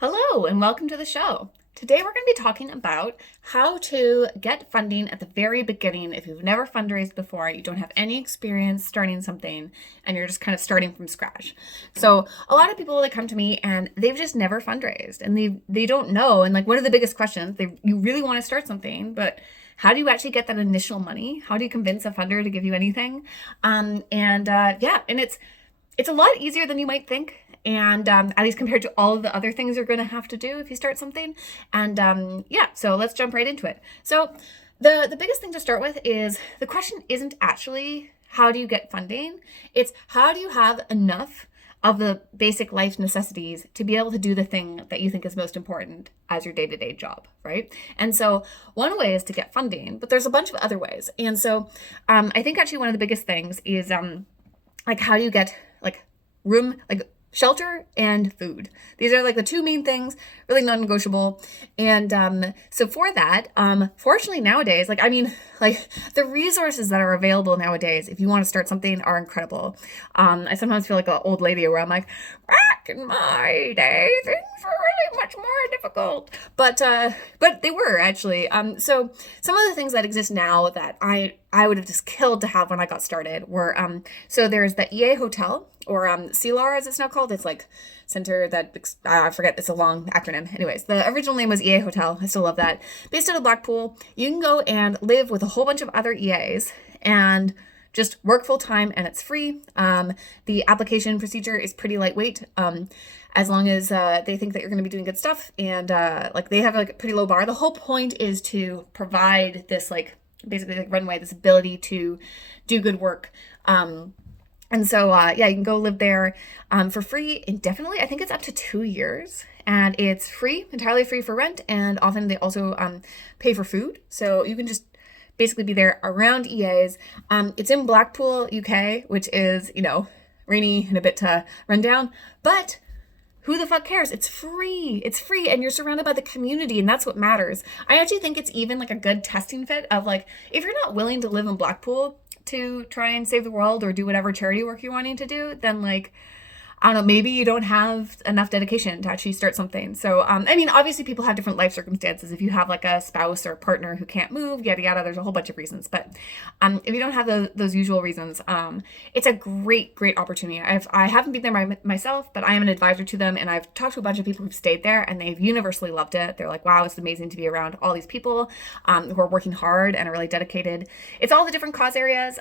Hello, and welcome to the show. Today, we're going to be talking about how to get funding at the very beginning if you've never fundraised before, you don't have any experience starting something, and you're just kind of starting from scratch. So, a lot of people that come to me and they've just never fundraised and they don't know. And like one of the biggest questions, you really want to start something, but how do you actually get that initial money? How do you convince a funder to give you anything? It's a lot easier than you might think. And at least compared to all of the other things you're going to have to do if you start something. So let's jump right into it. So the biggest thing to start with is the question isn't actually how do you get funding? It's how do you have enough of the basic life necessities to be able to do the thing that you think is most important as your day-to-day job, right? And so one way is to get funding, but there's a bunch of other ways. And so I think actually one of the biggest things is like how do you get like room, like shelter and food. These are like the two main things, really non-negotiable. And so for that, fortunately nowadays, like the resources that are available nowadays, if you want to start something, are incredible. I sometimes feel like an old lady where I'm like, back in my day, things were really much more difficult. But they were actually. So some of the things that exist now that I would have just killed to have when I got started were so there's the EA Hotel, or CLAR as it's now called. It's like center that I forget, it's a long acronym. Anyways, the original name was EA Hotel. I still love that. Based out of Blackpool, you can go and live with a whole bunch of other EAs and just work full time, and it's free. The application procedure is pretty lightweight. As long as they think that you're going to be doing good stuff, and like they have like a pretty low bar. The whole point is to provide this like basically like runway, this ability to do good work. You can go live there for free indefinitely. I think it's up to 2 years, and it's free, entirely free for rent. And often they also pay for food, so you can just basically be there around EAs. It's in Blackpool, UK, which is rainy and a bit run down, but who the fuck cares? It's free. It's free, and you're surrounded by the community, and that's what matters. I actually think it's even like a good testing fit of like, if you're not willing to live in Blackpool to try and save the world or do whatever charity work you're wanting to do, then like, I don't know, maybe you don't have enough dedication to actually start something. So, obviously people have different life circumstances. If you have like a spouse or a partner who can't move, yada, yada, there's a whole bunch of reasons. But if you don't have those usual reasons, it's a great, great opportunity. I haven't been there myself, but I am an advisor to them. And I've talked to a bunch of people who've stayed there, and they've universally loved it. They're like, wow, it's amazing to be around all these people who are working hard and are really dedicated. It's all the different cause areas.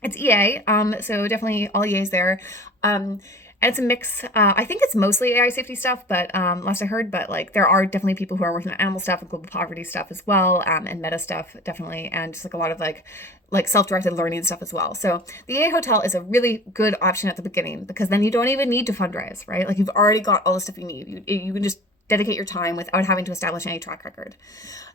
It's EA, so definitely all EAs there. And it's a mix. I think it's mostly AI safety stuff, but last I heard, but like there are definitely people who are working on animal stuff and global poverty stuff as well, and meta stuff definitely, and just like a lot of like self-directed learning stuff as well. So the EA Hotel is a really good option at the beginning, because then you don't even need to fundraise, right? Like you've already got all the stuff you need. You can just dedicate your time without having to establish any track record.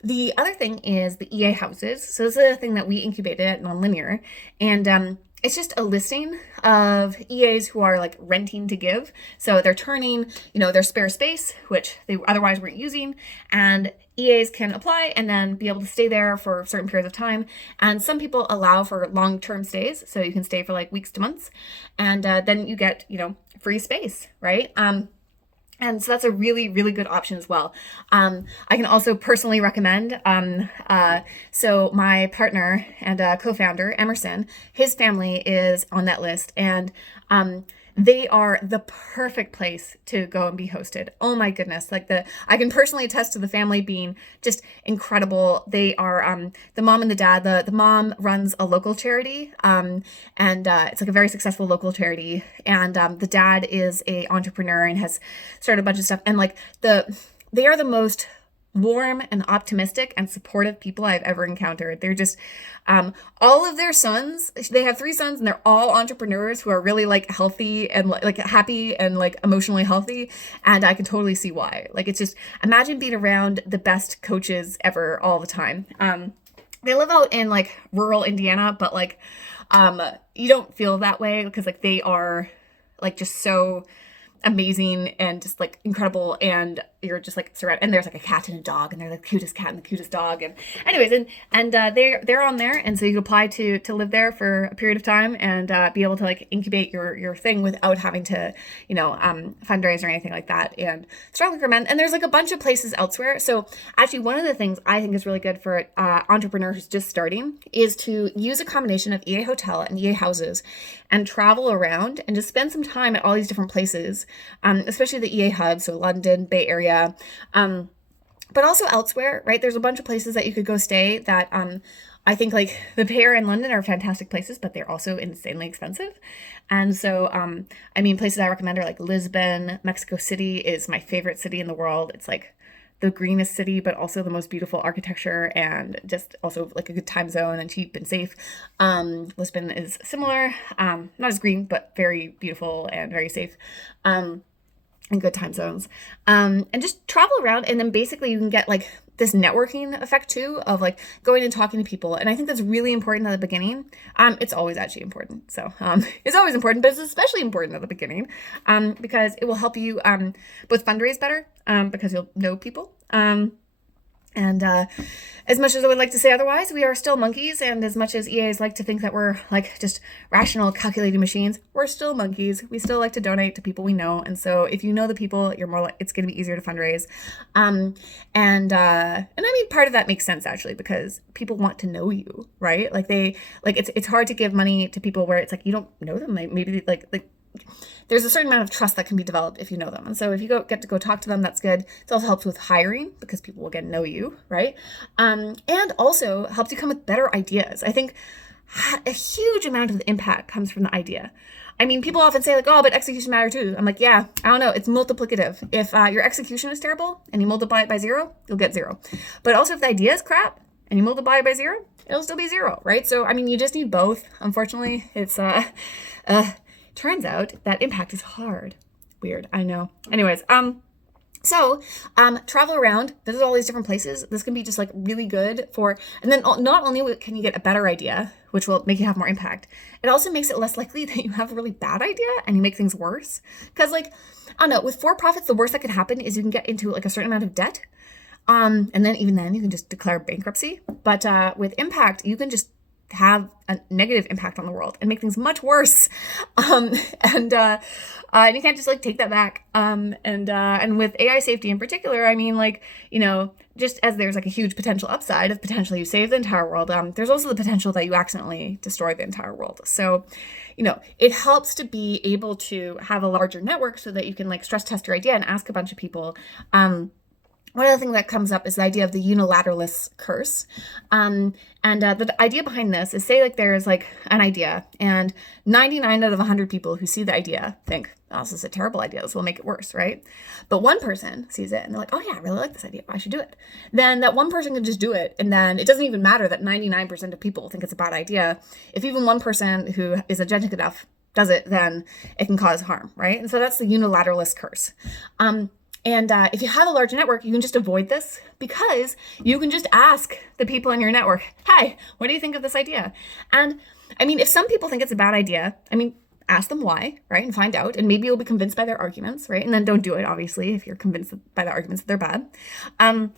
The other thing is the EA houses. So this is a thing that we incubated at Nonlinear, and it's just a listing of EAs who are like renting to give. So they're turning, their spare space, which they otherwise weren't using, and EAs can apply and then be able to stay there for certain periods of time. And some people allow for long-term stays, so you can stay for like weeks to months, and then you get, free space, right? And so that's a really, really good option as well. I can also personally recommend, so my partner and co-founder, Emerson, his family is on that list, and they are the perfect place to go and be hosted. Oh my goodness. I can personally attest to the family being just incredible. They are, the mom and the dad, the mom runs a local charity, and it's like a very successful local charity. And the dad is a entrepreneur and has started a bunch of stuff. And like they are the most warm and optimistic and supportive people I've ever encountered. They're just, all of their sons, they have 3 sons, and they're all entrepreneurs who are really like healthy and like happy and like emotionally healthy. And I can totally see why. Like, it's just, imagine being around the best coaches ever all the time. They live out in like rural Indiana, but like, you don't feel that way because like they are like just so, amazing and just like incredible, and you're just like surrounded, and there's like a cat and a dog, and they're the cutest cat and the cutest dog, and anyways, and they're on there, and so you can apply to live there for a period of time and be able to like incubate your thing without having to fundraise or anything like that. And strongly recommend. And there's like a bunch of places elsewhere. So actually, one of the things I think is really good for entrepreneurs just starting is to use a combination of EA Hotel and EA Houses and travel around and just spend some time at all these different places, especially the EA hubs, so London, Bay Area, but also elsewhere, right? There's a bunch of places that you could go stay that I think like the Bay Area and London are fantastic places, but they're also insanely expensive. And so, places I recommend are like Lisbon. Mexico City is my favorite city in the world. It's like the greenest city, but also the most beautiful architecture, and just also like a good time zone and cheap and safe. Lisbon is similar, not as green, but very beautiful and very safe. And good time zones, and just travel around, and then basically you can get like this networking effect too of like going and talking to people. And I think that's really important at the beginning. It's always actually important. So it's always important, but it's especially important at the beginning, because it will help you both fundraise better, because you'll know people. And as much as I would like to say otherwise, we are still monkeys. And as much as EAs like to think that we're like just rational, calculating machines, we're still monkeys. We still like to donate to people we know. And so if you know the people, you're more like, it's going to be easier to fundraise. And I mean, part of that makes sense actually, because people want to know you, right? Like it's hard to give money to people where it's like, you don't know them. Like maybe like there's a certain amount of trust that can be developed if you know them. And so if you get to go talk to them, that's good. It also helps with hiring because people will get to know you, right? And also helps you come with better ideas. I think a huge amount of the impact comes from the idea. I mean, people often say like, oh, but execution matter too. I'm like, yeah, I don't know. It's multiplicative. If your execution is terrible and you multiply it by 0, you'll get 0. But also if the idea is crap and you multiply it by 0, it'll still be 0, right? So, I mean, you just need both. Unfortunately, it's, turns out that impact is hard. Weird, I know. Anyways, so travel around, visit all these different places. This can be just like really good for, and then not only can you get a better idea, which will make you have more impact, it also makes it less likely that you have a really bad idea and you make things worse. Because like, I don't know, with for-profits, the worst that can happen is you can get into like a certain amount of debt. And then even then you can just declare bankruptcy. But with impact, you can just have a negative impact on the world and make things much worse. And you can't just like take that back. And with AI safety in particular, I mean, like, just as there's like a huge potential upside of potentially you save the entire world, there's also the potential that you accidentally destroy the entire world. So, it helps to be able to have a larger network so that you can like stress test your idea and ask a bunch of people. One of the things that comes up is the idea of the unilateralist curse. The idea behind this is, say like there's like an idea and 99 out of 100 people who see the idea think, oh, this is a terrible idea. This will make it worse, right? But one person sees it and they're like, oh yeah, I really like this idea. I should do it. Then that one person can just do it. And then it doesn't even matter that 99% of people think it's a bad idea. If even one person who is agentic enough does it, then it can cause harm, right? And so that's the unilateralist curse. And if you have a large network, you can just avoid this because you can just ask the people in your network, hi, what do you think of this idea? And I mean, if some people think it's a bad idea, I mean, ask them why, right? And find out. And maybe you'll be convinced by their arguments, right? And then don't do it, obviously, if you're convinced by the arguments that they're bad. And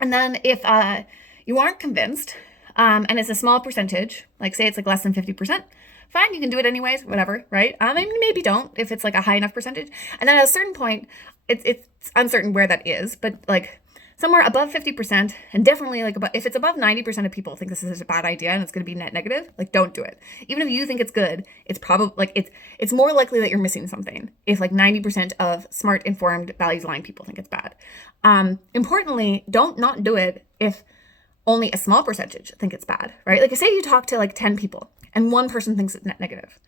then if you aren't convinced, and it's a small percentage, like say it's like less than 50%, fine, you can do it anyways, whatever, right? Maybe don't if it's like a high enough percentage. And then at a certain point, it's uncertain where that is, but like somewhere above 50%, and definitely like if it's above 90% of people think this is a bad idea and it's going to be net negative, like don't do it. Even if you think it's good, it's probably like it's more likely that you're missing something if like 90% of smart, informed, values-aligned people think it's bad. Importantly, don't not do it if only a small percentage think it's bad, right? Like say you talk to like 10 people and one person thinks it's net negative.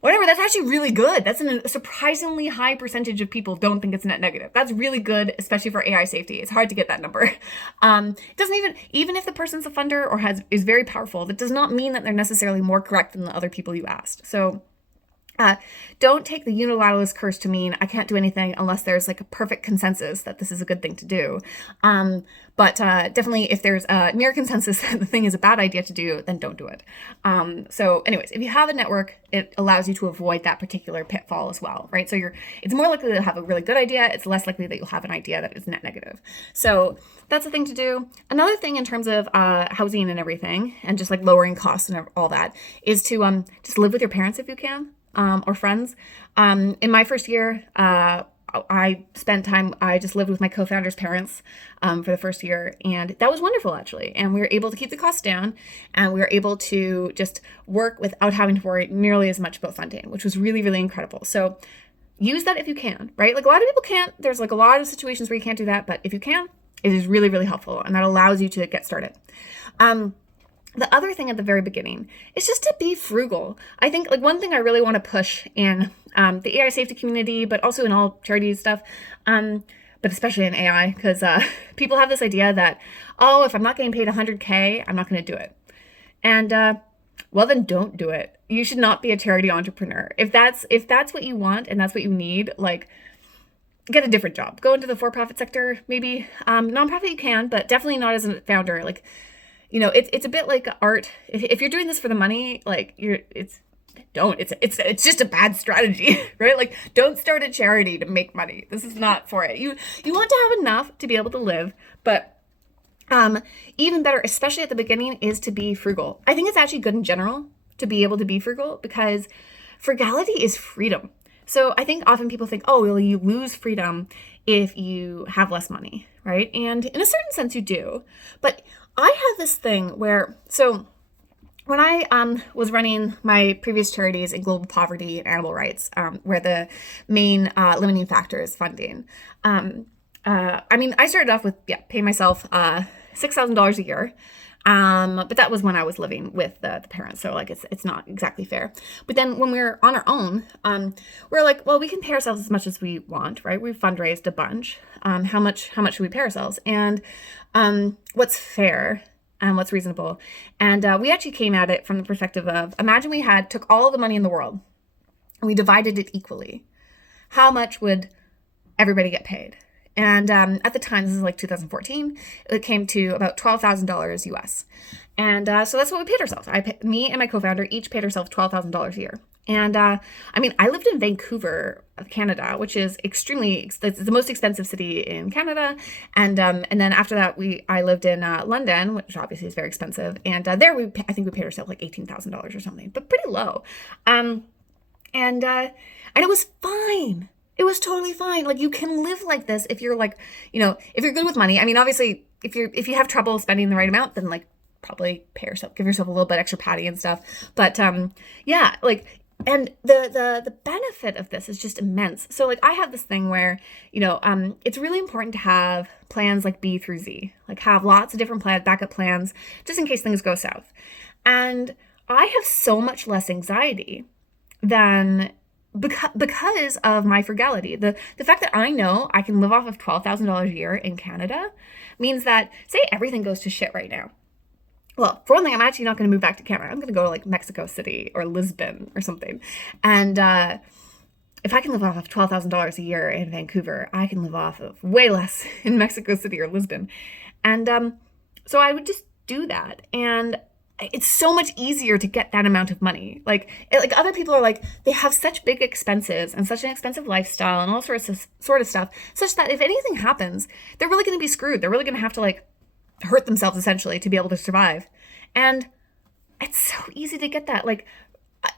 Whatever, that's actually really good. That's a surprisingly high percentage of people don't think it's net negative. That's really good, especially for AI safety. It's hard to get that number. It doesn't even if the person's a funder or is very powerful, that does not mean that they're necessarily more correct than the other people you asked. So Uh, don't take the unilateralist curse to mean I can't do anything unless there's like a perfect consensus that this is a good thing to do. But definitely, if there's a near consensus that the thing is a bad idea to do, then don't do it. So, anyways, if you have a network, it allows you to avoid that particular pitfall as well, right? So it's more likely to have a really good idea. It's less likely that you'll have an idea that is net negative. So that's a thing to do. Another thing in terms of housing and everything, and just like lowering costs and all that, is to just live with your parents if you can. Or friends. In my first year, I just lived with my co-founder's parents for the first year, and that was wonderful, actually. And we were able to keep the costs down, and we were able to just work without having to worry nearly as much about funding, which was really, really incredible. So use that if you can, right? Like a lot of people can't. There's like a lot of situations where you can't do that, but if you can, it is really, really helpful, and that allows you to get started. The other thing at the very beginning is just to be frugal. I think like one thing I really want to push in the AI safety community, but also in all charity stuff, but especially in AI, because people have this idea that, oh, if I'm not getting paid 100K, I'm not going to do it. And well, then don't do it. You should not be a charity entrepreneur. If that's what you want and that's what you need, like, get a different job. Go into the for-profit sector, maybe. Nonprofit you can, but definitely not as a founder. Like, you know, it's a bit like art. If you're doing this for the money, like it's just a bad strategy, right? Like, don't start a charity to make money. This is not for it. You want to have enough to be able to live, but even better, especially at the beginning, is to be frugal. I think it's actually good in general to be able to be frugal because frugality is freedom. So I think often people think, oh, well, you lose freedom if you have less money, right? And in a certain sense, you do, but I have this thing where, so when I was running my previous charities in global poverty and animal rights, where the main limiting factor is funding, I mean, I started off with, paying myself $6,000 a year. But that was when I was living with the parents. So like, it's not exactly fair. But then when we were on our own, we're like, well, we can pay ourselves as much as we want, right? We've fundraised a bunch. How much should we pay ourselves? And, what's fair and what's reasonable. And, we actually came at it from the perspective of, imagine we took all the money in the world and we divided it equally. How much would everybody get paid? And at the time, this is like 2014, it came to about $12,000 US. And so that's what we paid ourselves. Me and my co-founder each paid ourselves $12,000 a year. And I mean, I lived in Vancouver, Canada, which is it's the most expensive city in Canada. And then after that, I lived in London, which obviously is very expensive. And there I think we paid ourselves like $18,000 or something, but pretty low. And it was fine. It was totally fine. Like, you can live like this if you're like, you know, if you're good with money. I mean, obviously, if you have trouble spending the right amount, then like probably give yourself a little bit extra patty and stuff. But yeah, like, and the benefit of this is just immense. So like, I have this thing where, you know, it's really important to have plans like B through Z, like have lots of different backup plans just in case things go south. And I have so much less anxiety than because of my frugality. The fact that I know I can live off of $12,000 a year in Canada means that, say everything goes to shit right now. Well, for one thing, I'm actually not going to move back to Canada. I'm going to go to like Mexico City or Lisbon or something. And if I can live off of $12,000 a year in Vancouver, I can live off of way less in Mexico City or Lisbon. And so I would just do that. And it's so much easier to get that amount of money. Like other people are like, they have such big expenses and such an expensive lifestyle and all sorts of stuff, such that if anything happens, they're really going to be screwed. They're really going to have to like hurt themselves essentially to be able to survive. And it's so easy to get that. Like,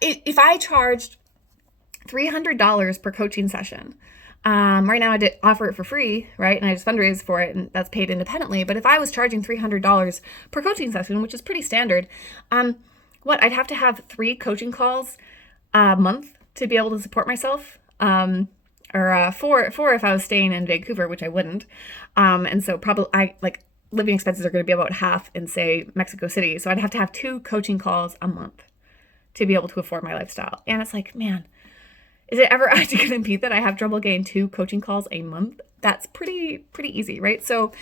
if I charged $300 per coaching session, right now I did offer it for free, right? And I just fundraise for it, and that's paid independently. But if I was charging $300 per coaching session, which is pretty standard, I'd have to have 3 coaching calls a month to be able to support myself, or 4 if I was staying in Vancouver, which I wouldn't. And so probably living expenses are going to be about half in, say, Mexico City. So I'd have to have 2 coaching calls a month to be able to afford my lifestyle. And it's like, man, is it ever actually going to be that I have trouble getting 2 coaching calls a month? That's pretty easy, right? So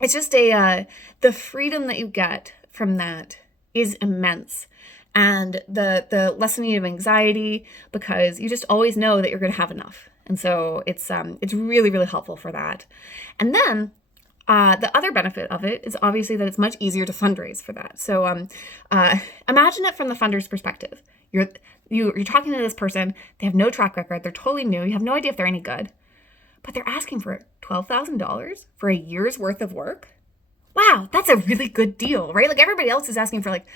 it's just the freedom that you get from that is immense. and the lessening of anxiety, because you just always know that you're going to have enough. And so it's really, really helpful for that. And then the other benefit of it is obviously that it's much easier to fundraise for that. So imagine it from the funder's perspective. You're talking to this person. They have no track record. They're totally new. You have no idea if they're any good, but they're asking for $12,000 for a year's worth of work. Wow, that's a really good deal, right? Like everybody else is asking for like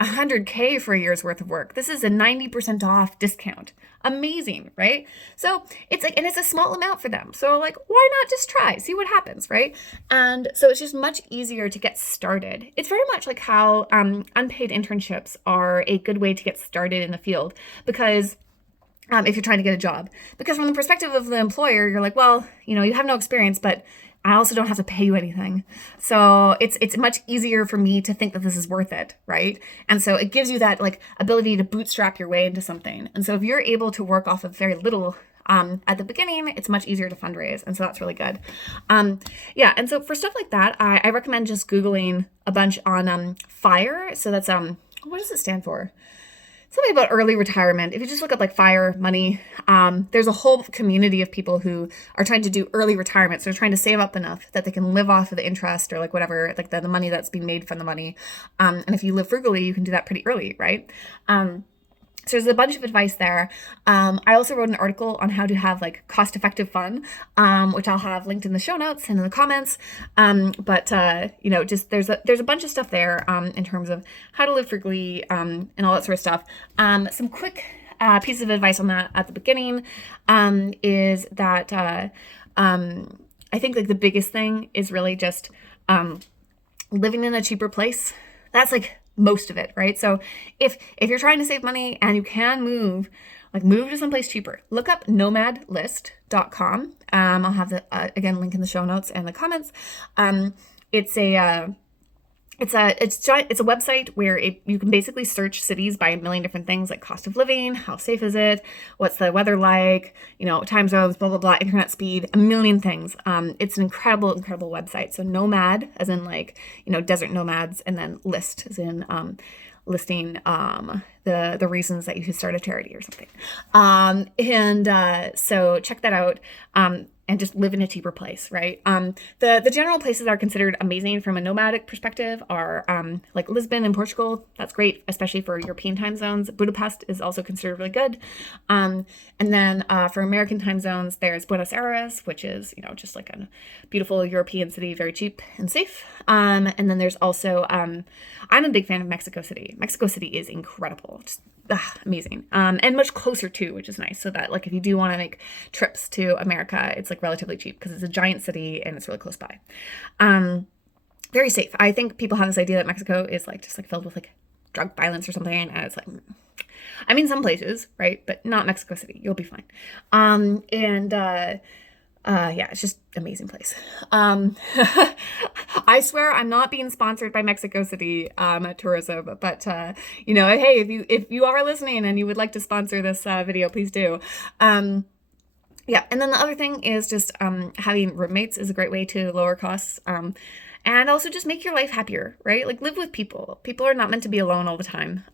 $100K for a year's worth of work. This is a 90% off discount. Amazing, right? So it's like, and it's a small amount for them. So like, why not just try, see what happens, right? And so it's just much easier to get started. It's very much like how unpaid internships are a good way to get started in the field, because if you're trying to get a job, because from the perspective of the employer, you're like, well, you have no experience, but I also don't have to pay you anything. So it's much easier for me to think that this is worth it, right? And so it gives you that like ability to bootstrap your way into something. And so if you're able to work off of very little at the beginning, it's much easier to fundraise. And so that's really good. Yeah. And so for stuff like that, I recommend just Googling a bunch on FIRE. So that's, what does it stand for? Something about early retirement. If you just look up like FIRE money, there's a whole community of people who are trying to do early retirement. So they're trying to save up enough that they can live off of the interest or like whatever, like the money that's being made from the money. And if you live frugally, you can do that pretty early, right? So there's a bunch of advice there. I also wrote an article on how to have like cost-effective fun, which I'll have linked in the show notes and in the comments. Just there's a bunch of stuff there in terms of how to live frugally and all that sort of stuff. Some quick pieces of advice on that at the beginning is that I think like the biggest thing is really just living in a cheaper place. That's like most of it, right? So if you're trying to save money and you can move to someplace cheaper, look up nomadlist.com. I'll have the again link in the show notes and the comments. It's a website where you can basically search cities by a million different things, like cost of living, how safe is it, what's the weather like, time zones, blah, blah, blah, internet speed, a million things. It's an incredible, incredible website. So nomad, as in like, desert nomads, and then list, as in listing the reasons that you should start a charity or something. So check that out. And just live in a cheaper place, right? The general places that are considered amazing from a nomadic perspective are like Lisbon in Portugal. That's great, especially for European time zones. Budapest is also considered really good. And then for American time zones, there's Buenos Aires, which is, just like a beautiful European city, very cheap and safe. And then there's also, I'm a big fan of Mexico City. Mexico City is incredible. Just amazing. And much closer too, which is nice. So that like if you do want to make trips to America, it's like relatively cheap because it's a giant city and it's really close by. Very safe. I think people have this idea that Mexico is like just like filled with like drug violence or something, and it's like, I mean, some places, right? But not Mexico City. You'll be fine. Yeah, it's just an amazing place. I swear I'm not being sponsored by Mexico City tourism, but hey, if you are listening and you would like to sponsor this video, please do. Yeah, and then the other thing is just having roommates is a great way to lower costs. And also just make your life happier, right? Like live with people. People are not meant to be alone all the time.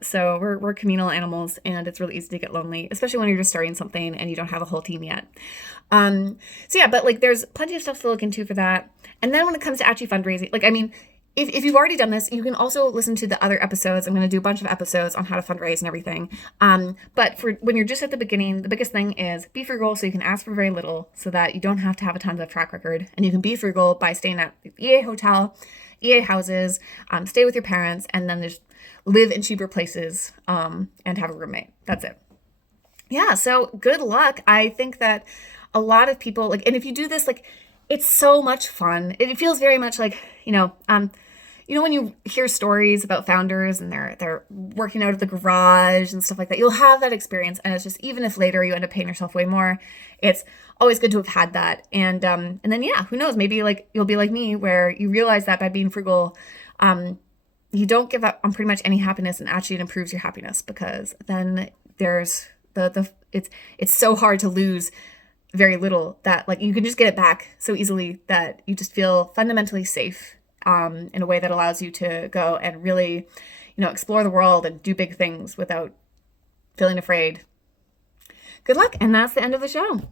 So we're communal animals, and it's really easy to get lonely, especially when you're just starting something and you don't have a whole team yet. But like there's plenty of stuff to look into for that. And then when it comes to actually fundraising, like, I mean, if you've already done this, you can also listen to the other episodes. I'm going to do a bunch of episodes on how to fundraise and everything. But for when you're just at the beginning, the biggest thing is be frugal so you can ask for very little so that you don't have to have a ton of track record. And you can be frugal by staying at the EA hotel, EA houses, stay with your parents, and then just live in cheaper places and have a roommate. That's it. Yeah, so good luck. I think that a lot of people, like, and if you do this, like, it's so much fun. It feels very much like, when you hear stories about founders and they're working out of the garage and stuff like that, you'll have that experience. And it's just, even if later you end up paying yourself way more, it's always good to have had that. And then, yeah, who knows, maybe like you'll be like me where you realize that by being frugal, you don't give up on pretty much any happiness, and actually it improves your happiness, because then there's it's so hard to lose very little that like you can just get it back so easily that you just feel fundamentally safe in a way that allows you to go and really, explore the world and do big things without feeling afraid. Good luck, and that's the end of the show.